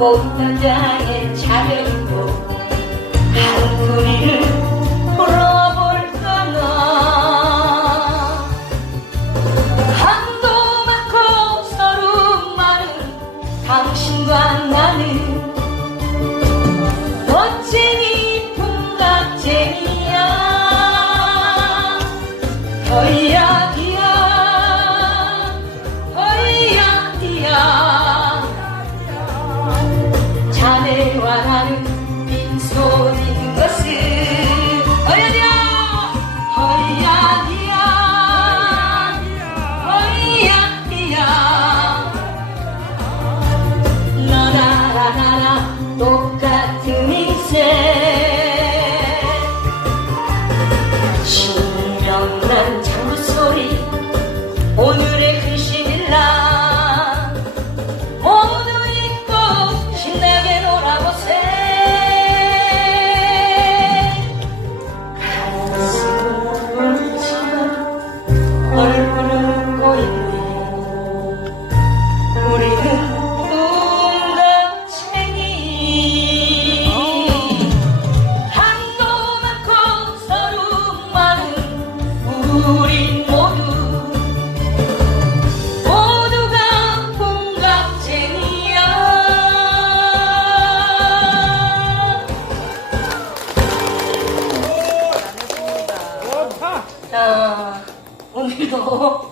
꽃단장에 차려입고 한소리를 불러볼까나. 한도 많고 서로 많은 당신과 나는 멋쟁이 풍각쟁이야. 허이 자네와 나는 빈손인 것을 허이야기야 허이야기야 허이야기야 너나 나나 똑같 아, 자, 오늘도